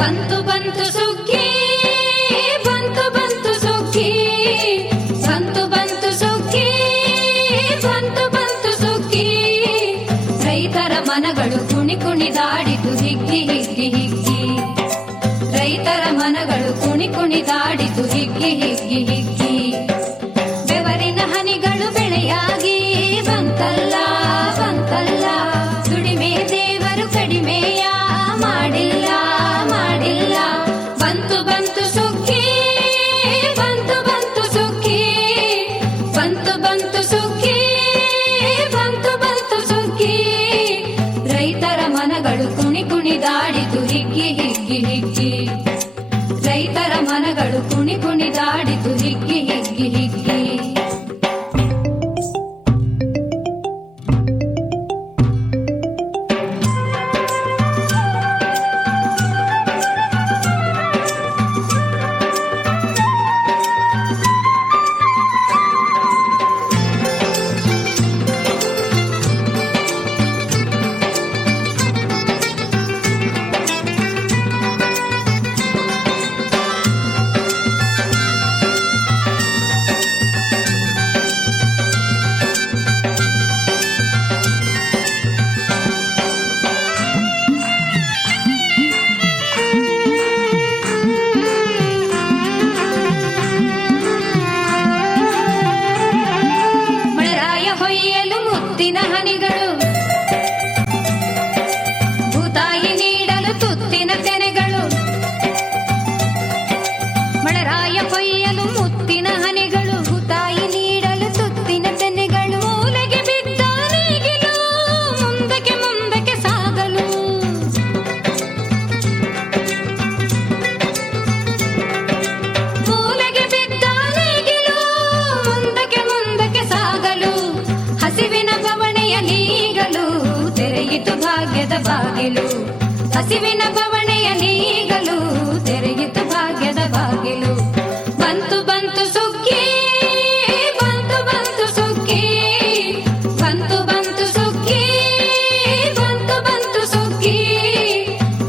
ಬಂತು ಬಂತು ಸುಗ್ಗಿ, ಬಂತು ಬಂತು ಸುಗ್ಗಿ, ಬಂತು ಬಂತು ಸುಗ್ಗಿ, ಬಂತು ಬಂತು ಸುಗ್ಗಿ. ರೈತರ ಮನಗಳು ಕುಣಿ ಕುಣಿದಾಡಿತು ಹಿಗ್ಗಿ ಹಿಗ್ಗಿ ಹಿಗ್ಗಿ. ರೈತರ ಮನಗಳು ಕುಣಿ ಕುಣಿದಾಡಿತು ಹಿಗ್ಗಿ ಹಿಗ್ಗಿ ಹಿಗ್ಗಿ. ಬೆವರಿನ ಹನಿಗಳು ಬೆಳೆಯಾಗಿ ಬಂತಲ್ಲ ಬಂತಲ್ಲ. ದುಡಿಮೆ ದೇವರು ಕಡಿಮೆಯ ಮಾಡಿಲ್ಲ ಮಾಡಿಲ್ಲ. ಬಂತು ಬಂತು ಸುಗ್ಗಿ, ಬಂತು ಬಂತು ಸುಗ್ಗಿ, ಬಂತು ಬಂತು ಸುಗ್ಗಿ, ಬಂತು ಬಂತು ಸುಗ್ಗಿ. ರೈತರ ಮನಗಳು ಕುಣಿ ಕುಣಿದಾಡಿತು ಹಿಗ್ಗಿ ಹಿಗ್ಗಿ ಹಿಗ್ಗಿ. ರೈತರ ಮನಗಳು ಕುಣಿ ಕುಣಿದಾಡಿತು ಹಿಗ್ಗಿ ಹಿಗ್ಗಿ ಹಿಗ್ಗಿ. ಮುತ್ತಿನ ಹನಿಗಳು, ಭೂತಾಯಿ ನೀಡಲು ತುತ್ತಿನ ತೆನೆಗಳು. ಮಳೆರಾಯ ಕೊಯ್ಯಲು ಮುತ್ತಿನ ಹನಿಗಳು, ಭೂತಾಯಿ ನೀಡಲು ತುತ್ತಿನ ತೆನೆಗಳು. ಮೂಲೆಗೆ ಬಿದ್ದ ನೇಗಿಲು ಮುಂದಕ್ಕೆ ಮುಂದಕ್ಕೆ ಸಾಗಲು. ಮೂಲೆಗೆ ಬಿದ್ದ ನೇಗಿಲು ಮುಂದಕ್ಕೆ ಮುಂದಕ್ಕೆ ಸಾಗಲು. ಹಸಿವಿನ ಬವಣೆಯ ನೀಗಲು ತೆರೆಯಿತು ಭಾಗ್ಯದ ಬಾಗಿಲು. ಹಸಿವಿನ ಬವಣೆಯ ನೀಗಲು ತೆರೆಯಿತು ಭಾಗ್ಯದ ಬಾಗಿಲು. ಬಂತು ಬಂತು ಸುಗ್ಗಿ, ಬಂತು ಬಂತು ಸುಗ್ಗಿ, ಬಂತು ಬಂತು ಸುಗ್ಗಿ, ಬಂತು ಬಂತು ಸುಗ್ಗಿ.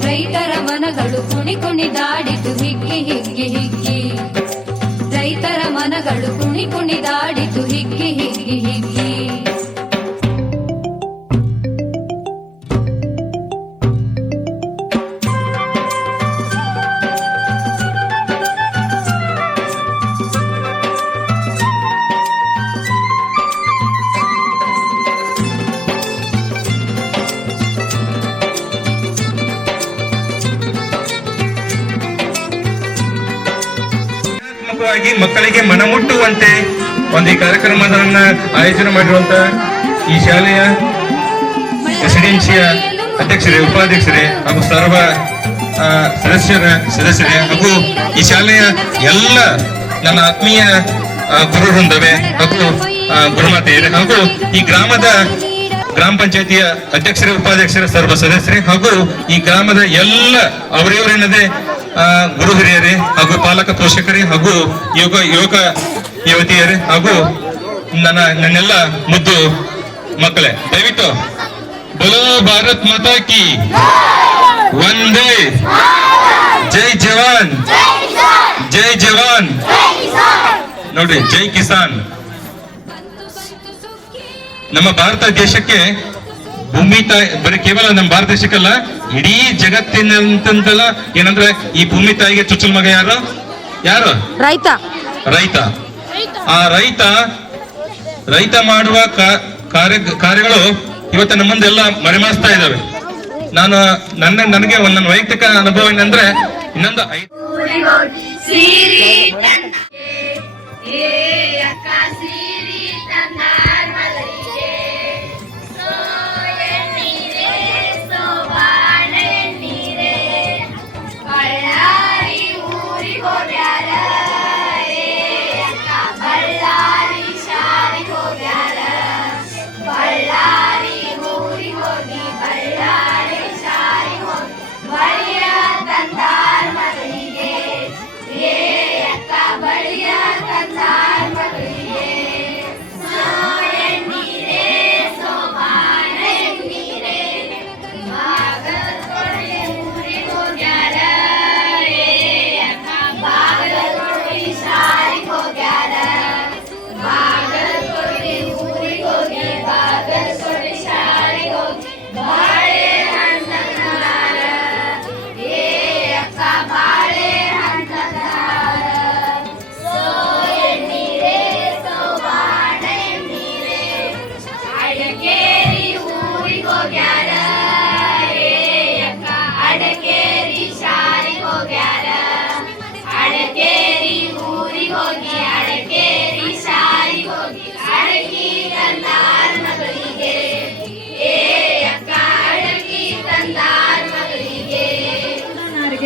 ರೈತರ ಮನಗಳು ಕುಣಿ ಕುಣಿದಾಡಿತು ಹಿಗ್ಗಿ ಹಿಗ್ಗಿ ಹಿಗ್ಗಿ. ರೈತರ ಮನಗಳು ಕುಣಿ ಕುಣಿದಾಡಿತು ಹಿಗ್ಗಿ ಹಿಗ್ಗಿ ಹಿಗ್ಗಿ. ಮಕ್ಕಳಿಗೆ ಮನಮುಟ್ಟುವಂತೆ ಒಂದು ಈ ಕಾರ್ಯಕ್ರಮವನ್ನ ಆಯೋಜನೆ ಮಾಡಿರುವಂತ ಈ ಶಾಲೆಯ ರೆಸಿಡೆನ್ಸಿಯ ಅಧ್ಯಕ್ಷರೇ, ಉಪಾಧ್ಯಕ್ಷರೇ ಹಾಗೂ ಸರ್ವ ಸದಸ್ಯರೇ ಹಾಗೂ ಈ ಶಾಲೆಯ ಎಲ್ಲ ನನ್ನ ಆತ್ಮೀಯ ಗುರು ವೃಂದವೇ ಹಾಗೂ ಗುರುಮಾತೆಯರೇ ಹಾಗೂ ಈ ಗ್ರಾಮದ ಗ್ರಾಮ ಪಂಚಾಯತಿಯ ಅಧ್ಯಕ್ಷರೇ, ಉಪಾಧ್ಯಕ್ಷರೇ, ಸರ್ವ ಸದಸ್ಯರೇ ಹಾಗೂ ಈ ಗ್ರಾಮದ ಎಲ್ಲ ಅವರಿವರೆನ್ನದೇ ಗುರು ಹಿರಿಯರೇ ಹಾಗೂ ಪಾಲಕ ಪೋಷಕರೇ ಹಾಗೂ ಯುವಕ ಯುವತಿಯರೇ ಹಾಗೂ ನನ್ನೆಲ್ಲ ಮುದ್ದು ಮಕ್ಕಳೇ, ದಯವಿಟ್ಟು बोलो भारत माता की वंदे, जय जवान जय जवान, ನೋಡಿ ಜೈ ಕಿಸಾನ್. ನಮ್ಮ ಭಾರತ ದೇಶಕ್ಕೆ ಭೂಮಿ ತಾಯಿ ಬರೀ ಕೇವಲ ನಮ್ಮ ಭಾರತ ದೇಶಕ್ಕಲ್ಲ, ಇಡೀ ಜಗತ್ತಿನಂತಲ್ಲ ಏನಂದ್ರೆ ಈ ಭೂಮಿ ತಾಯಿಗೆ ಚುಚ್ಚಲ್ ಮಗ ಯಾರು? ರೈತ. ಆ ರೈತ ಮಾಡುವ ಕಾರ್ಯಗಳು ಇವತ್ತು ನಮ್ಮ ಮುಂದೆಲ್ಲ ಮರೆಮಾಚ್ತಾ ಇದ್ದಾವೆ. ನಾನು ನನಗೆ ನನ್ನ ವೈಯಕ್ತಿಕ ಅನುಭವ ಏನಂದ್ರೆ ಇನ್ನೊಂದು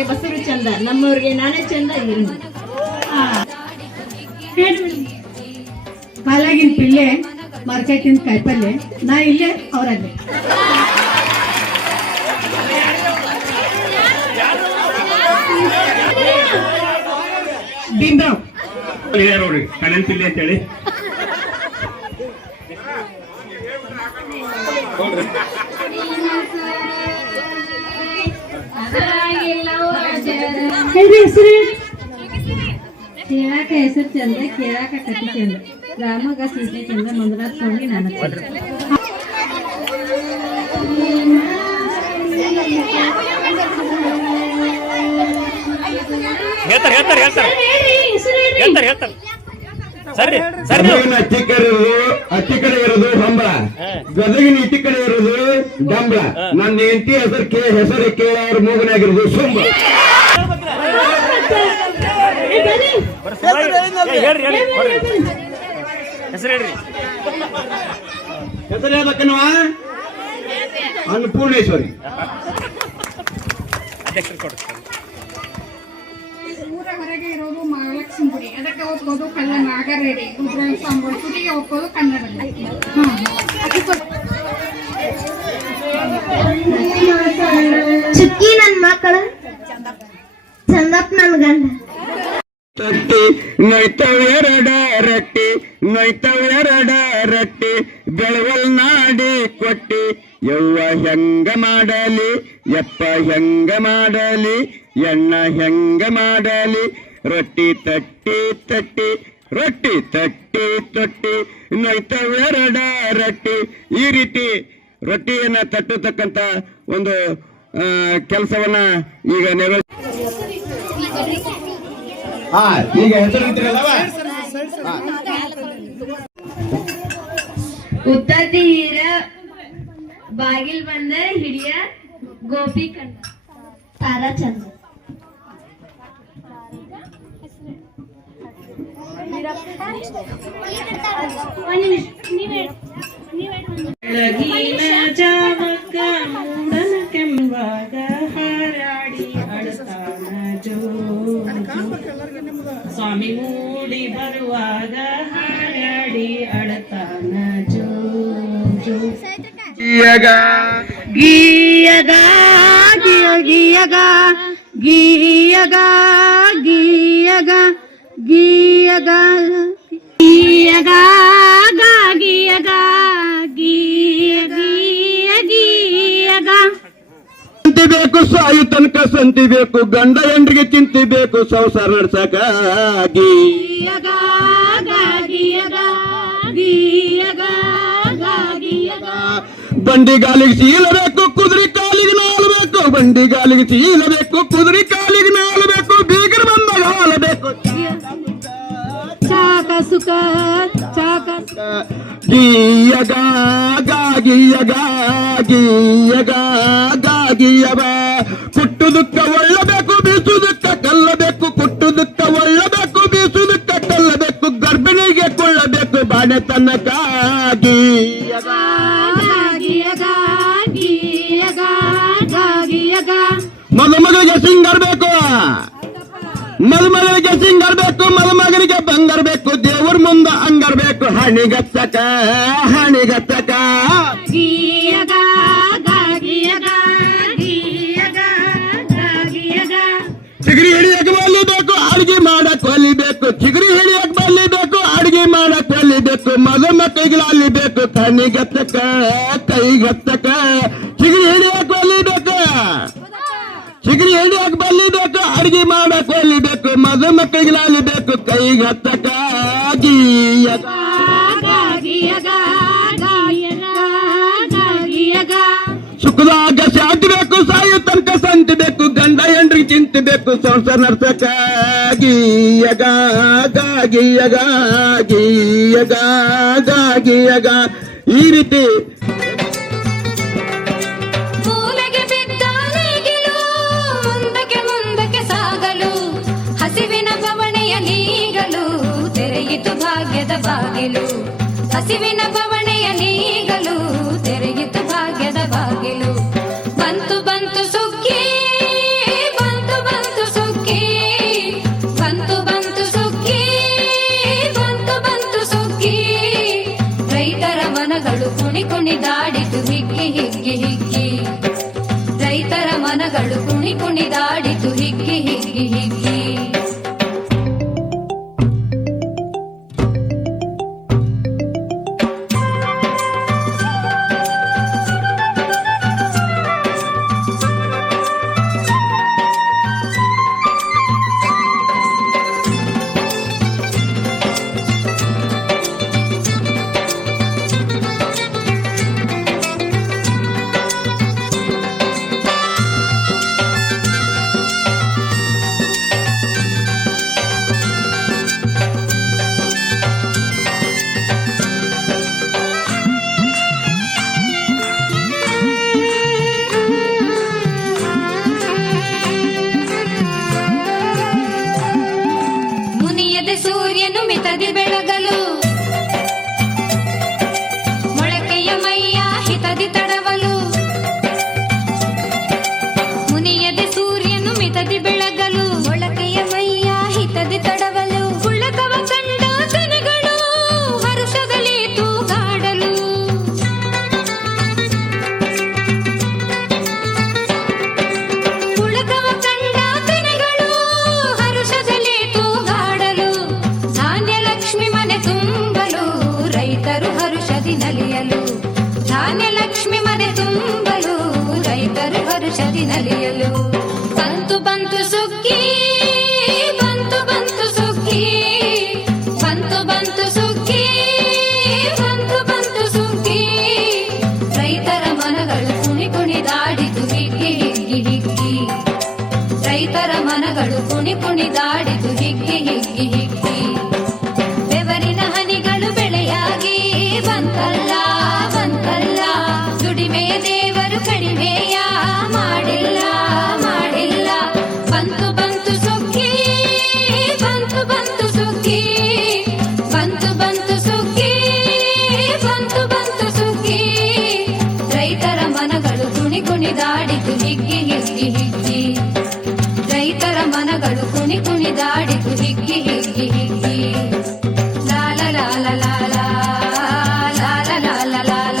ಬಸರು ಚಂದ, ನಮ್ಮವ್ರಿಗೆ ನಾನೇ ಚಂದ. ಕಾಲಾಗಿನ ಪಿಲ್ಲೆ ಮಾರ್ಕೆಟಿನ ಕಾಯಿಪಲ್ಲೆ, ನಾ ಇಲ್ಲೇ ಅವರಲ್ಲಿ. ಭೀಮ್ರಾವ್ ನೋಡ್ರಿ ಕಣ್ಣನ್ ಪಿಲ್ಲೆ ಅಂತೇಳಿ ಕೇಳಾಕ ಹೆಸರು ಚಂದ, ಕೇಳಾಕ ಕತಿ ಚಂದ, ರಾಮಗ ಸೀತೆ ಚಂದ, ಮಂದರಾಜ ಸ್ವಾಮಿ ನಾನು ಚಂದ. ಅತ್ತಿ ಕಡೆ ಇರೋದು ಹಂಬಳ, ಗದಗಿನ ಇಟ್ಟಿ ಕಡೆ ಇರೋದು ಡಂಬಳ. ನನ್ನ ಹೆಂಡತಿ ಹೆಸರು ಕೇಳೋರು ಮೂಗನಾಗಿರೋದು ಸುಂಬ. ಹೆಸರು ಹೇಳ್ಬೇಕನ್ನುವ ಅನ್ನಪೂರ್ಣೇಶ್ವರಿ. ಊರ ಹೊರಗೆ ಇರೋದು ಮಹಾಲಕ್ಷ್ಮಿ ಗುಡಿ, ಅದಕ್ಕೆ ಓದ್ಬೋದು ಕಲ್ಲ ನಾಗರೇಡಿ, ಸುಟಿಗೆ ಓದ್ಬೋದು ಕನ್ನಡದಲ್ಲಿ. ಚುಕ್ಕಿ ನನ್ ಮಕ್ಕಳು, ಚಂದಪ್ಪ ನನ್ ಗಂಡ. ತಟ್ಟಿ ನೊಯ್ತವೆರಡ ರಟ್ಟಿ, ನೊಯ್ತವೆರಡ ರಟ್ಟಿ, ಬೆಳವಲ್ ನಾಡಿ ಕೊಟ್ಟಿ. ಯವ್ವ ಹೆಂಗ ಮಾಡಲಿ, ಯಪ್ಪ ಹೆಂಗ ಮಾಡಲಿ, ಎಣ್ಣ ಹೆಂಗ ಮಾಡಲಿ. ರೊಟ್ಟಿ ತಟ್ಟಿ ತಟ್ಟಿ, ರೊಟ್ಟಿ ತಟ್ಟಿ ತೊಟ್ಟಿ, ನೊಯ್ತವೆರಡ ರಟ್ಟಿ. ಈ ರೀತಿ ರೊಟ್ಟಿಯನ್ನ ತಟ್ಟತಕ್ಕಂತ ಒಂದು ಕೆಲಸವನ್ನ ಈಗ ಈಗ ಹೆಸರಿಟ್ಟಿರಲ್ಲವ. ಉತ್ತತೀರ ಬಾಗಿಲ್ ಬಂದ ಹಿಡಿಯ ಗೋಪಿ ಕಂಡ ತಾರ ಚಂದ. ಬೆಳಗಿನ ಜಾವಕ್ಕ ಮೂಡನ ಕೆಂಬಾಗ ಹಾರಾಡಿ ಅಳತಾನ ಜೋ, ಸ್ವಾಮಿ ಮೂಡಿ ಬರುವಾಗ ಹಾರಾಡಿ ಅಳತಾನ ಜೋ ಜೋ. ಗೀಯಗ ಗೀಯಗ ಗೀಯಗ ಗೀಯಗ ಗೀಯಗ ಗೀಯಗ ಗೀಯಗ ಗೀಯಗ ಗೀಯಗ. ಸಂತಿ ಬೇಕು, ಸಾಯು ತನಕ ಸಂತಿ ಬೇಕು, ಗಂಡ ಹೆಂಡ್ರಿಗೆ ಚಿಂತಿ ಬೇಕು, ಸಂಸಾರ ನಡ್ಸಕ. ಗೀಯಗ ಗೀಯಗ ಗೀಯಗ ಗೀಯಗ. ಬಂಡಿ ಗಾಲಿಗೆ ಸೀಲಬೇಕು, ಕುದುರೆ ಕಾಲಿಗೆ ನಾಲ್ಬೇಕು. ಬಂಡಿ ಗಾಲಿಗೆ ಸೀಲಬೇಕು, ಕುದುರೆ ಕಾಲಿಗೆ ನಾಲ್ಬೇಕು. ಬೀಗರು ಬಂದಾಗ ಹಾಲಬೇಕು. ಚಾಕ ಸುಖ ಚಾಕ ಗೀಯಗ ಗಾಗಿಯಗ ಗೀಯಗ ಗಾಗಿಯವ ಕುಟ್ಟುದುಕ್ಕ ಒಳ್ಳಬೇಕು ಬೀಸುವುದಕ್ಕ ಕಲ್ಲಬೇಕು ಕುಟ್ಟುದುಕ್ಕ ಒಳ್ಳಬೇಕು ಬೀಸುವುದಕ್ಕ ಕಲ್ಲಬೇಕು ಗರ್ಭಿಣಿಗೆ ಕೊಳ್ಳಬೇಕು ಬಾಣೆ ತನಕ ಗೀಯಗ ಮದುಮಗಳಿಗೆ ಸಿಂಗರ್ ಬೇಕು ಮದುಮಗಳಿಗೆ ಸಿಂಗರ್ ಬೇಕು ಮದುಮಗನಿಗೆ ಬಂಗಾರ ಬೇಕು ದೇವ್ರ ಮುಂದ ಅಂಗರ್ ಬೇಕು ಹಣಿಗತ್ತಕ ಹಣಿಗತ್ತಕ ಚಿಗರಿ ಹಿಡಿಯಕ್ ಬಲ್ಲಿಬೇಕು ಅಡಿಗೆ ಮಾಡಕ್ ಒಲಿಬೇಕು ಚಿಗರಿ ಹಿಡಿಯಕ್ ಬಲ್ಲಿಬೇಕು ಅಡಿಗೆ ಮಾಡಕ್ ಒಲಿಬೇಕು ಮದುಮಕ್ಕಳಿಗೆ ಅಲ್ಲಿಬೇಕು ಕಣಿಗತ್ತಕ ಕೈಗತ್ತಕ ಚಿಗರಿ ಹಿಡಿಯಕ್ ಒಲಿಬೇಕು ಚಿಗರಿ ಹಿಡಿಯಕ್ ಬಲ್ಲಿಬೇಕು ಅಡಿಗೆ ಮಾಡಕ್ ಒಲಿಬೇಕು ಮದುಮಕ್ಕಳಿಗೆ ಅಲ್ಲಿಬೇಕು ಕೈಗತ್ತಕ ಗೀಯಕ ಸುಖದಾಗ ಸಾಕಬೇಕು ಸಾಯು ತನಕ ಸಂತಬೇಕು ಗಂಡ ಹೆಂಡ್ರಿಗೆ ಚಿಂತಬೇಕು ಸಂಸಾರ ನಡ್ಸಕ ಗೀಯಗ ಗೀಯಗ ಗೀಯಗ ಗೀಯಗ ಈ ರೀತಿ ಮೂಲೆಗೆ ಬಿದ್ದ ನೇಗಿಲು ಮುಂದಕ್ಕೆ ಮುಂದಕ್ಕೆ ಸಾಗಲು ಹಸಿವಿನ ಬವಣೆಯ ನೀಗಲು ತೆರೆಯಿತು ಭಾಗ್ಯದ ಬಾಗಿಲು ಹಸಿವಿನ ಬವಣೆಯ ನೀಗಲು ತೆರೆಯಿತು ಭಾಗ್ಯದ ಬಾಗಿಲು ಬಂತು ಬಂತು ಸುಗ್ಗಿ ಬಂತು ಬಂತು ಸುಗ್ಗಿ ಬಂತು ಬಂತು ಸುಗ್ಗಿ ಬಂತು ಬಂತು ಸುಗ್ಗಿ ರೈತರ ಮನಗಳು ಕುಣಿ ಕುಣಿದಾಡಿತು ಹಿಗ್ಗಿ ಹಿಗ್ಗಿ ಹಿಗ್ಗಿ ರೈತರ ಮನಗಳು ಕುಣಿ ಕುಣಿದಾಡಿತು ಹಿಗ್ಗಿ ಹಿಗ್ಗಿ ಹಿಗ್ಗಿ ಮುನಿಯದೆ ಸೂರ್ಯನು ಮಿತದಿ ಬೆಳಗಲು ಮೊಳಕೆಯ ಮೈಯ ಹಿತದಿ ತಡವಲು ಮುನಿಯದೆ ಸೂರ್ಯನು ಮಿತದಿ ಬೆಳಗಲು ಮೊಳಕೆಯ ಮೈಯ ಹಿತದಿ ತಡವಲು ಉಳ್ಳಕವ ಕಂಡ ತೆನೆಗಳು ಹರುಷದಲ್ಲಿ ತೂಗಾಡಲು ಉಳ್ಳಕವ ಕಂಡ ತೆನೆಗಳು ಹರುಷದಲ್ಲಿ ತೂಗಾಡಲು ಧಾನ್ಯಲಕ್ಷ್ಮಿ ಮನೆ ತುಂಬಲು ರೈತರು ಹರುಷದಿ ನಲಿಯಲು ಧಾನ್ಯಲಕ್ಷ್ಮಿ ಮನೆ ತುಂಬಲು ರೈತರು ಹರುಷದಿ ನಲಿಯಲು ಬಂತು ಬಂತು ಸುಗ್ಗಿ ಬಂತು ಬಂತು ಸುಗ್ಗಿ ಬಂತು ಬಂತು ಸುಗ್ಗಿ ಬಂತು ಬಂತು ಸುಗ್ಗಿ ರೈತರ ಮನಗಳು ಕುಣಿ ಕುಣಿದಾಡಿತು ಹಿಗ್ಗಿ ಹಿಗ್ಗಿ ಹಿಗ್ಗಿ ರೈತರ ಮನಗಳು ಕುಣಿ ಕುಣಿದಾಡಿತು ಹಿಗ್ಗಿ ಹಿಗ್ಗಿ ಹಿಗ್ಗಿ ಬೆವರಿನ ಹನಿಗಳು ಬೆಳೆಯಾಗಿ ಬಂತಲ್ಲ ಬಂತಲ್ಲ ದುಡಿಮೆಯ ದೇವರು ಕಡಿಮೆಯ ಮಾಡಿಲ್ಲ ಮಾಡಿಲ್ಲ ಬಂತು ಬಂತು ಸುಗ್ಗಿ ಬಂತು ಬಂತು ಸುಗ್ಗಿ ಬಂತು ಬಂತು ಸುಗ್ಗಿ ಬಂತು ಬಂತು ಸುಗ್ಗಿ ರೈತರ ಮನಗಳು ಕುಣಿ ಕುಣಿದಾಡಿತು ಹಿಗ್ಗಿ ಹಿಗ್ಗಿ ಹಿಗ್ಗಿ ರೈತರ ಮನಗಳು ಕುಣಿ ಕುಣಿದಾಡಿತು ಹಿಗ್ಗಿ ಹಿಗ್ಗಿ ಹಿಗ್ಗಿ ಲಾಲ ಲಾಲ ಲಾಲ ಲಾಲ ಲಾಲ ಲಾಲ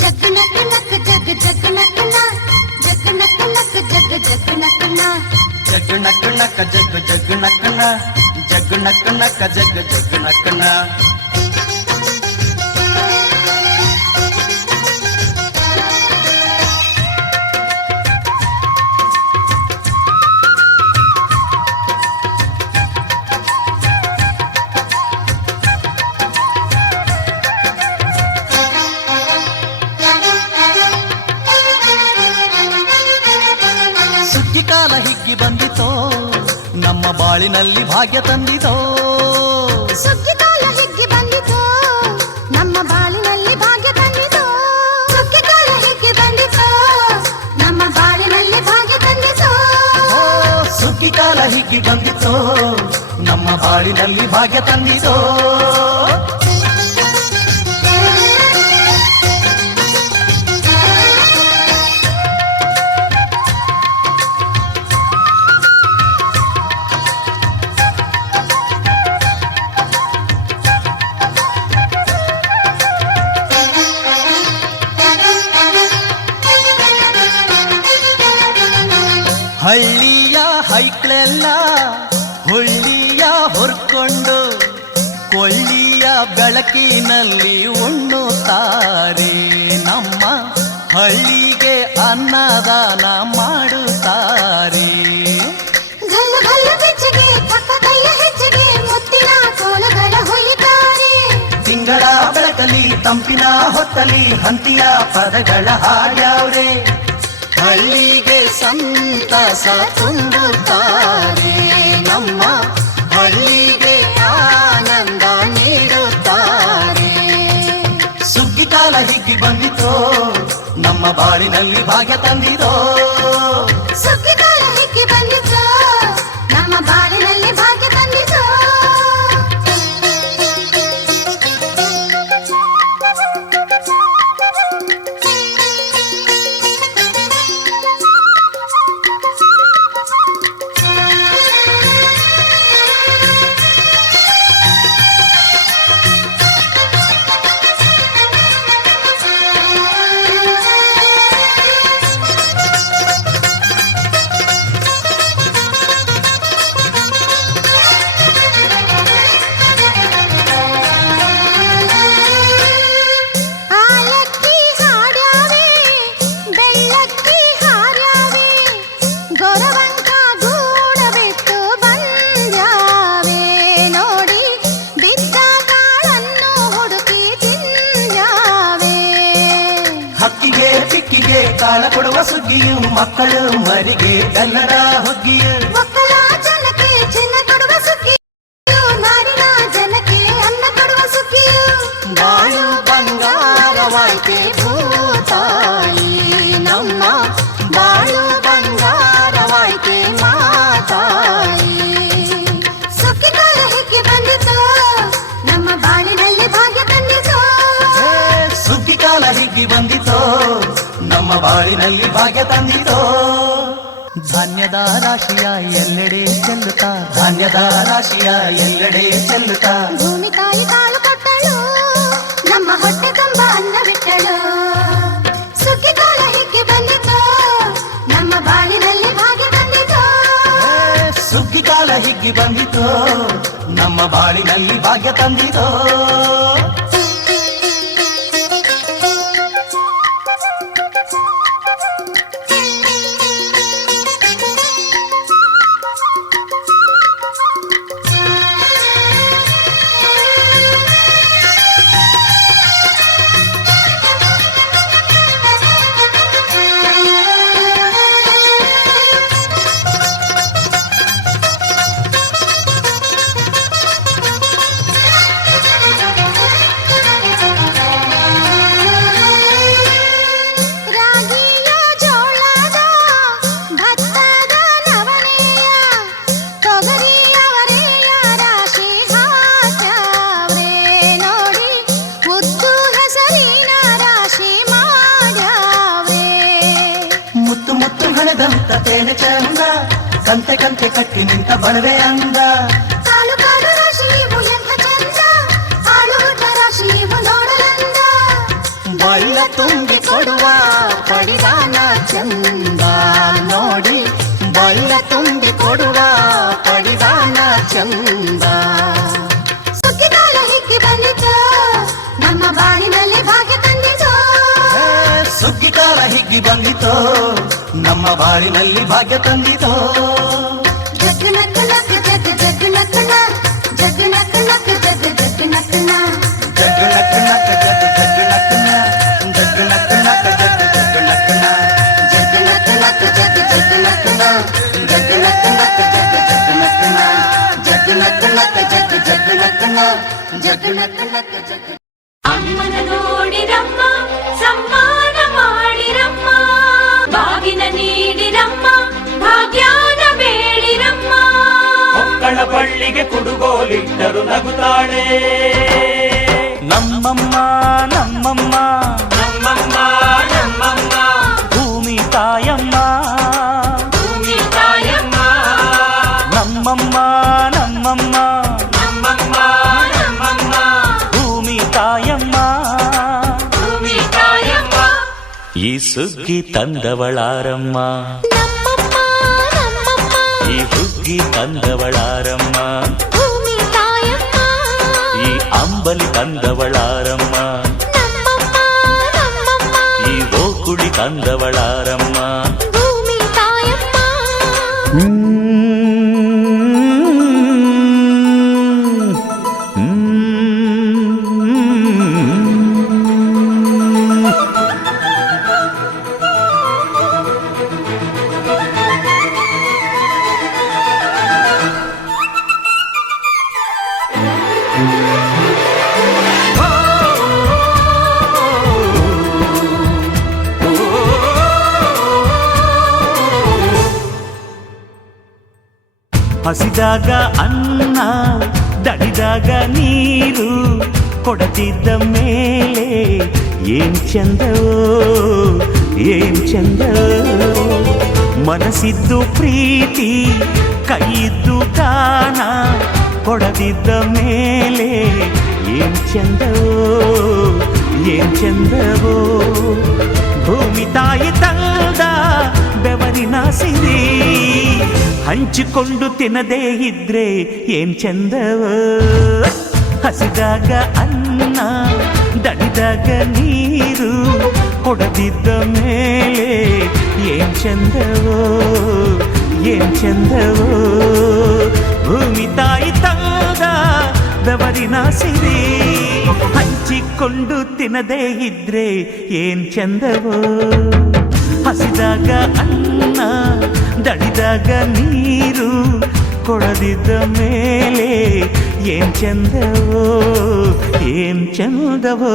जग नक नक जग जग नक ना जग नक नक जग जग नक ना जग नक नक जग जग नकना जग नक नक जग जग नकना ಹಿಗ್ಗಿ ಬಂದಿತೋ ನಮ್ಮ ಬಾಳಿನಲ್ಲಿ ಭಾಗ್ಯ ತಂದಿತೋ ಸುಗ್ಗಿಕಾಲ ಹಿಗ್ಗಿ ಬಂದಿತು ನಮ್ಮ ಬಾಳಿನಲ್ಲಿ ಭಾಗ್ಯ ತಂದಿತು ಸುಗ್ಗಿಕಾಲ ಹಿಗ್ಗಿ ಬಂದಿತು ನಮ್ಮ ಬಾಳಿನಲ್ಲಿ ಭಾಗ್ಯ ತಂದಿತು ಓ ಸುಗ್ಗಿ ಕಾಲ ಹಿಗ್ಗಿ ಬಂದಿತೋ ನಮ್ಮ ಬಾಳಿನಲ್ಲಿ ಭಾಗ್ಯ ತಂದಿತೋ ಹಳ್ಳಿಯ ಹೈಕ್ಳೆಲ್ಲ ಹುಳ್ಳಿಯ ಹೊರ್ಕೊಂಡು ಕೊಳ್ಳಿಯ ಬೆಳಕಿನಲ್ಲಿ ಉಣ್ಣುತ್ತಾರೆ ನಮ್ಮ ಹಳ್ಳಿಗೆ ಅನ್ನದಾನ ಮಾಡುತ್ತಾರೆ ಗಲ್ಲು ಗಲ್ಲು ಬೆಚ್ಚಗೆ ಕಕ್ಕ ಕೈಯ ಹೆಜ್ಜೆಗೆ ಮುತ್ತಿನ ಕೋಲಗಳ ಹೊಯ್ಯುತ್ತಾರೆ ತಿಂಗಳ ಬೆಳಕಲಿ ತಂಪಿನ ಹೊತ್ತಲಿ ಹಂತಿಯ ಪದಗಳ ಹಾಡ್ಯಾವ್ರೆ ಹಳ್ಳಿಗೆ ಸಂತಸ ತುಂಬುತ್ತಾರೆ ನಮ್ಮ ಹಳ್ಳಿಗೆ ಆನಂದ ನೀಡುತ್ತಾರೆ ಸುಗ್ಗಿ ಕಾಲ ಹಿಗ್ಗಿ ಬಂದಿತೋ ನಮ್ಮ ಬಾಳಿನಲ್ಲಿ ಭಾಗ್ಯ ತಂದಿತೋ ಸುಗ್ಗಿಕಾಲ ಹಿಗ್ಗಿ ಬಂದಿತು ನಮ್ಮ ಬಾಳಿನಲ್ಲಿ ಭಾಗ್ಯ ತಂದಿತು ಆಲಕ್ಕಿ ಹಾಡ್ಯಾವೆ ಬೆಳ್ಳಕ್ಕಿ ಹಾರ್ಯಾವೆ ಗೊರವಂಕ ಗೂಡ ಬಿಟ್ಟು ಬಂದ್ಯಾವೆ ನೋಡಿ ಬಿದ್ದ ಕಾಳನ್ನು ಹುಡುಕಿ ತಿಂದ್ಯಾವೆ ಹಕ್ಕಿಗೆ ಪಿಕ್ಕಿಗೆ ಕಾಲ ಕೊಡುವ ಸುಗ್ಗಿಯು ಮಕ್ಕಳು ಮರಿಗೆ ಎಲ್ಲರ ಹುಗ್ಗಿಯು ಮಕ್ಕಳ ಜನಕ್ಕೆ ಚಿನ್ನ ಕೊಡುವ ಸುಗ್ಗಿಯು ನಾಡಿನ ಜನಕ್ಕೆ ಅನ್ನ ಕೊಡುವ ಸುಗ್ಗಿಯು ಬಾಳು ಬಂಗಾರವಾಯ್ತೆ ಭೂತಾಯಿ ನಮ್ಮ ಬಾಳು ಬಂಗಾರವಾಯ್ತೆ ಮಾತಾಯಿ ಸುಗ್ಗಿಕಾಲ ಹಿಗ್ಗಿ ಬಂದಿತು ನಮ್ಮ ಬಾಳಿನಲ್ಲಿ ಭಾಗ್ಯ ತಂದಿತು ಏ, ಸುಗ್ಗಿ ಕಾಲ ಹಿಗ್ಗಿ ಬಂದಿತೋ ನಮ್ಮ ಬಾಳಿನಲ್ಲಿ ಭಾಗ್ಯ ತಂದಿತೋ ಧಾನ್ಯದ ರಾಶಿಯ ಎಲ್ಲೆಡೆ ಚೆಲ್ಲುತ್ತಾ ಧಾನ್ಯದ ರಾಶಿಯ ಎಲ್ಲೆಡೆ ಚೆಲ್ಲುತ್ತಾ ಭೂಮಿ ತಾಯಿ ಕಾಳು ಕೊಟ್ಟಳು ನಮ್ಮ ಹೊಟ್ಟೆ ತುಂಬ ಅನ್ನ ಬಿಟ್ಟಳು ಸುಗ್ಗಿಕಾಲ ಹಿಗ್ಗಿ ಬಂದಿತು ನಮ್ಮ ಬಾಳಿನಲ್ಲಿ ಭಾಗ್ಯ ತಂದಿತು ಏ, ಸುಗ್ಗಿ ಕಾಲ ಹಿಗ್ಗಿ ಬಂದಿತೋ ನಮ್ಮ ಬಾಳಿನಲ್ಲಿ ಭಾಗ್ಯ ತಂದಿತೋ ರಾಗಿಯ ಜೋಳದ ಭತ್ತದ ನವಣೆಯ ತೊಗರಿಯವರೆಯ ರಾಶಿ ಹಾಕ್ಯಾವ್ರೆ ನೋಡಿ ಉದ್ದು ಹೆಸರಿನ ರಾಶಿ ಮಾಡ್ಯಾವ್ರೆ ಮುತ್ತು ಮುತ್ತು ಹಣದಂತ ತೇನೆ ಚಂದ ಕಂತೆ ಕಂತೆ ಕಟ್ಟಿ ನಿಂತ ಬಣವೆ ಅಂದ ಕಾಲು ಕಾಲು ರಾಶಿ ಇವು ಎಂಥ ಚಂದ ಆಳುವುಟ ರಾಶಿ ಇವು ನೋಡಲಂದ ಬಳ್ಳ ತುಂಬಿ ಕೊಡುವ ಪಡಿದಾನ ಚಂದ ನೋಡಿ ಬಳ್ಳ ತುಂಬಿ ಕೊಡುವ ಪಡಿದಾನ ಚಂದ ಸುಗ್ಗಿಕಾಲ ಹಿಗ್ಗಿ ಬಂದಿತು ನಮ್ಮ ಬಾಳಿನಲ್ಲಿ ಭಾಗ್ಯ ತಂದಿತು ಏ, ಸುಗ್ಗಿ ಕಾಲ ಹಿಗ್ಗಿ ಬಂದಿತೋ ನಮ್ಮ ಬಾಳಿನಲ್ಲಿ ಭಾಗ್ಯ ತಂದಿತೋ ಜಗ್ ನಕ್ ನಕ್ ಜಗ್ ಜಗ್ ನಕ್ ನ ಜಗ್ ನಕ್ ನಕ್ ಜಗ್ ಜಗ್ ನಕ್ ನ ಜಗ್ ನಕ್ ನಕ್ ಜಗ್ ಜಗ್ ನಕ್ನ ಜಗ್ ನಕ್ ನಕ್ ಜಗ್ ಜಗ್ ನಕ್ನ ಜಗ್ ನಕ್ ನಕ್ ಜಗ್ ಜಗ್ ನಕ್ ನ ಜಗ್ ನಕ್ ನಕ್ಕ ಜಗ್ ನಕ್ಕ ನಕ್ಕ ಜಗ್. ಅಮ್ಮನ ನೋಡಿರಮ್ಮ ಸಮ್ಮಾನ ಮಾಡಿರಮ್ಮ ಬಾಗಿನ ನೀಡಿರಮ್ಮ ಭಾಗ್ಯಾನ ಬೇಡಿರಮ್ಮ ಮಕ್ಕಳ ಬಳ್ಳಿಗೆ ಕುಡುಗೋಲಿಟ್ಟರು ನಗುತ್ತಾಳೆ ನಮ್ಮಮ್ಮ ನಮ್ಮಮ್ಮ ನಮ್ಮಮ್ಮ ನಮ್ಮಮ್ಮ ಭೂಮಿ ತಾಯಮ್ಮ ಭೂಮಿ ತಾಯಮ್ಮ ನಮ್ಮಮ್ಮ ನಮ್ಮಮ್ಮ ನಮ್ಮಮ್ಮ ನಮ್ಮಮ್ಮ ಭೂಮಿ ತಾಯಮ್ಮ ಭೂಮಿ ತಾಯಮ್ಮ ಈ ಸುಗ್ಗಿ ತಂದವಳಾರಮ್ಮ ನಮ್ಮಮ್ಮ ನಮ್ಮಮ್ಮ ಈ ಹುಗ್ಗಿ ತಂದವಳಾರಮ್ಮ ಭೂಮಿ ತಾಯಮ್ಮ ಈ ಅಂಬಲಿ ತಂದವಳಾರಮ್ಮ ನಮ್ಮಮ್ಮ ನಮ್ಮಮ್ಮ ಈ ಓಕುಳಿ ತಂದವಳಾರಮ್ಮ ಭೂಮಿ ತಾಯಮ್ಮ ಹಸಿದಾಗ ಅನ್ನ ದಣಿದಾಗ ನೀರು ಕೊಡತಿದ್ದ ಮೇಲೆ ಏನ್ ಚಂದವೋ ಏನ್ ಚಂದವೋ ಮನಸ್ಸಿದ್ದು ಪ್ರೀತಿ ಕೈಯಿದ್ದು ದಾನ ಕೊಡದಿದ್ದ ಮೇಲೆ ಏನ್ ಚಂದವೋ ಏನ್ ಚಂದವೋ ಭೂಮಿ ತಾಯಿ ತಂದ ಬೆವರಿನ ಸಿರಿ ಹಂಚಿಕೊಂಡು ತಿನ್ನದೇ ಇದ್ರೆ ಏನ್ ಚಂದವೋ ಹಸಿದಾಗ ಅನ್ನ ದಣಿದಾಗ ನೀರು ಕೊಡದಿದ್ದ ಮೇಲೆ ಏನ್ ಚಂದವೋ ಏನ್ ಚಂದವೋ ಭೂಮಿ ತಾಯಿ ತಂದ ಬೆವರಿನ ಸಿರಿ ಹಂಚಿಕೊಂಡು ತಿನ್ನದೇ ಇದ್ರೆ ಏನ್ ಚಂದವೋ ಹಸಿದಾಗ ಅನ್ನ ದಣಿದಾಗ ನೀರು ಕೊಡದಿದ್ದ ಮೇಲೆ ಏನ್ ಚಂದವೋ ಏನ್ ಚಂದವೋ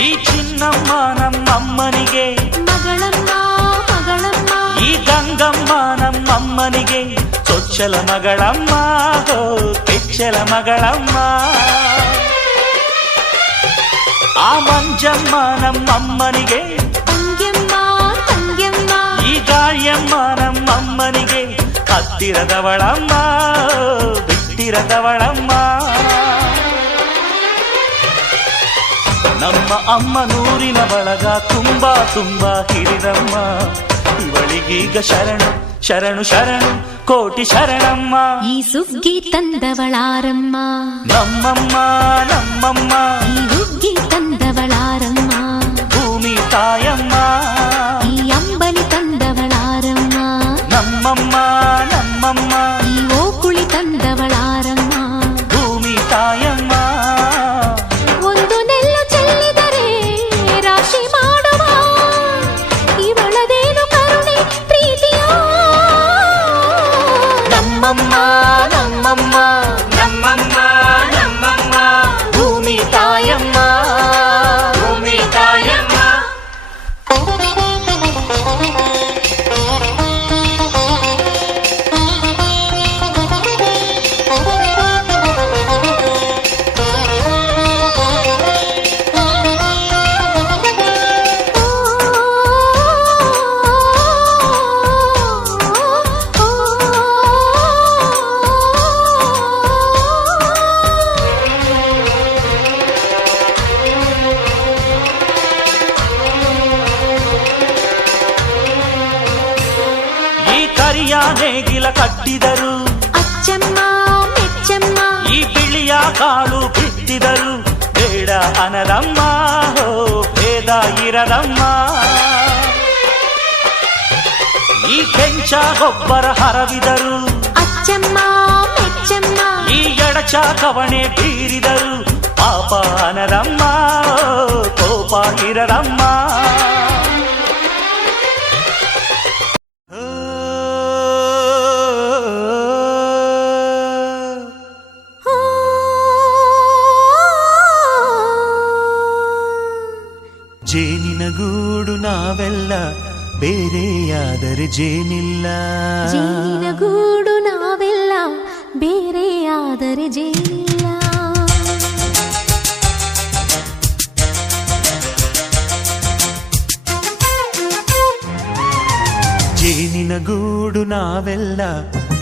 ಈ ಚಿನ್ನಮ್ಮ ನಮ್ಮಮ್ಮನಿಗೆ ಮಗಳಮ್ಮ ಮಗಳಮ್ಮ ಈ ಗಂಗಮ್ಮ ನಮ್ಮಮ್ಮನಿಗೆ ಚೊಚ್ಚಲ ಮಗಳಮ್ಮ ಹೋ ಕೆಚ್ಚಲ ಮಗಳಮ್ಮ ಆ ಮಂಜಮ್ಮ ನಮ್ಮಮ್ಮನಿಗೆ ತಂಗ್ಯಮ್ಮ ತಂಗ್ಯಮ್ಮ ಈ ಗಾಳಿಯಮ್ಮ ನಮ್ಮಮ್ಮನಿಗೆ ಹತ್ತಿರದವಳಮ್ಮ ಬಿಟ್ಟಿರದವಳಮ್ಮ ನಮ್ಮ ಅಮ್ಮ ನೂರಿನ ಬಳಗ ತುಂಬಾ ತುಂಬಾ ಹಿರಿದಮ್ಮ ಇವಳಿಗೀಗ ಶರಣು ಶರಣು ಶರಣು ಕೋಟಿ ಶರಣಮ್ಮ ಈ ಸುಗ್ಗಿ ತಂದವಳಾರಮ್ಮ ನಮ್ಮಮ್ಮ ನಮ್ಮಮ್ಮ ಈ ಹುಗ್ಗಿ ತಂದವಳಾರಮ್ಮ ಭೂಮಿ ತಾಯಮ್ಮ ಈ ಅಂಬಲಿ ತಂದವಳಾರಮ್ಮ ನಮ್ಮಮ್ಮ ನಮ್ಮಮ್ಮ ಈ ಓಕುಳಿ ತಂದವಳಾರಮ್ಮ ಭೂಮಿ ತಾಯಮ್ಮ ಒಂದು ನೆಲ್ಲು ಚೆಲ್ಲಿದರೆ ರಾಶಿ ಮಾಡುವ ಇವಳದೇನು ಕರುಣೆ ಪ್ರೀತಿಯೋ ನಮ್ಮಮ್ಮ ನಮ್ಮಮ್ಮ ನಮ್ಮಮ್ಮ ನಮ್ಮಮ್ಮ ಭೂಮಿ ತಾಯಮ್ಮ ನೇಗಿಲ ಕಟ್ಟಿದರು, ಅಚ್ಚಮ್ಮ ಮೆಚ್ಚಮ್ಮ ಈ ಬಿಳಿಯ ಕಾಳು ಬಿತ್ತಿದರು. ಬೇಡ ಅನರಮ್ಮ ಹೋ ಭೇದ ಇರರಮ್ಮ, ಈ ಕೆಂಚ ಗೊಬ್ಬರ ಹರವಿದರು, ಅಚ್ಚಮ್ಮ ಮೆಚ್ಚಮ್ಮ ಈ ಎಡಚ ಕವಣೆ ಬೀರಿದರು. ಪಾಪ ಅನರಮ್ಮ ಕೋಪ ಇರರಮ್ಮ. ಜೇನಿನ ಗೂಡು ನಾವೆಲ್ಲ ಬೇರೆಯಾದರೆ ಜೇನಿಲ್ಲ, ಜೇನಿನ ಗೂಡು ನಾವೆಲ್ಲ ಬೇರೆಯಾದರೆ ಜೇನಿಲ್ಲ. ಜೇನಿನ ಗೂಡು ನಾವೆಲ್ಲ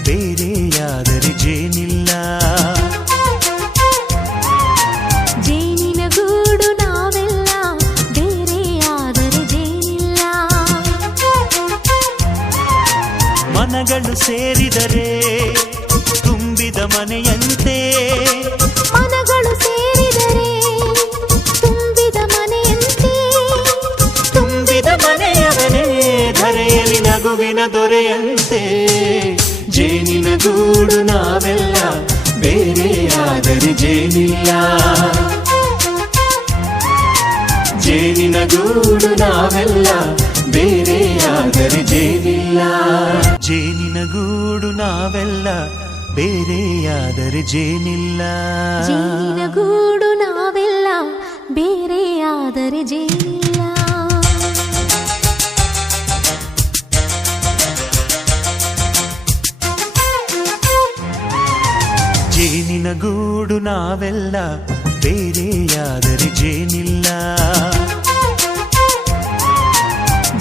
ಬೇರೆಯಾದರೆ ಜೇನಿಲ್ಲ, ಜೇನಿನ ಗೂಡು ನಾವೆಲ್ಲ ಬೇರೆಯಾದರೆ ಜೇನಿಲ್ಲ. ಮನಗಳು ಸೇರಿದರೆ ತುಂಬಿದ ಮನೆಯಂತೆ, ಮನಗಳು ಸೇರಿದರೆ ತುಂಬಿದ ಮನೆಯಂತೆ, ತುಂಬಿದ ಮನೆಯವನೇ ಧರೆಯಲ್ಲಿ ನಗುವಿನ ದೊರೆಯಂತೆ. ಜೇನಿನ ಗೂಡು ನಾವೆಲ್ಲ ಬೇರೆಯಾದರೆ ಜೇನಿಲ್ಲ, ಜೇನಿನ ಗೂಡು ನಾವೆಲ್ಲ ಬೇರೆಯಾದರೆ ಜೇನಿಲ್ಲ. ಜೇನಿನ ಗೂಡು ನಾವೆಲ್ಲ ಬೇರೆಯಾದರೆ ಜೇನಿಲ್ಲ, ಜೇನಿನ ಗೂಡು ನಾವೆಲ್ಲ ಬೇರೆಯಾದರೆ ಜೇನಿಲ್ಲ. ಜೇನಿನ ಗೂಡು ನಾವೆಲ್ಲ ಬೇರೆಯಾದರೆ ಜೇನಿಲ್ಲ,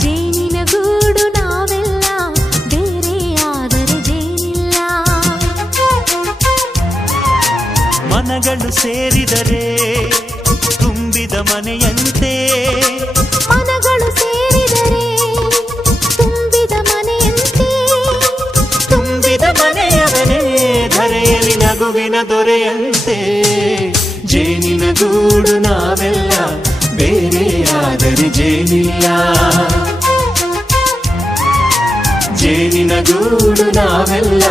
ಜೇನಿನ ಗೂಡು ನಾವೆಲ್ಲ ಬೇರೆಯಾದರೆ ಜೇನಿಲ್ಲ. ಮನಗಳು ಸೇರಿದರೆ ತುಂಬಿದ ಮನೆಯಂತೆ, ಮನಗಳು ಸೇರಿದರೆ ತುಂಬಿದ ಮನೆಯಂತೆ, ತುಂಬಿದ ಮನೆಯವನೇ ಧರೆಯಲ್ಲಿ ನಗುವಿನ ದೊರೆಯಂತೆ. ಜೇನಿನ ಗೂಡು ನಾವೆಲ್ಲ ಬೇರೆಯಾದರೆ ಜೇನಿಲ್ಲ, ಜೇನಿನ ಗೂಡು ನಾವೆಲ್ಲ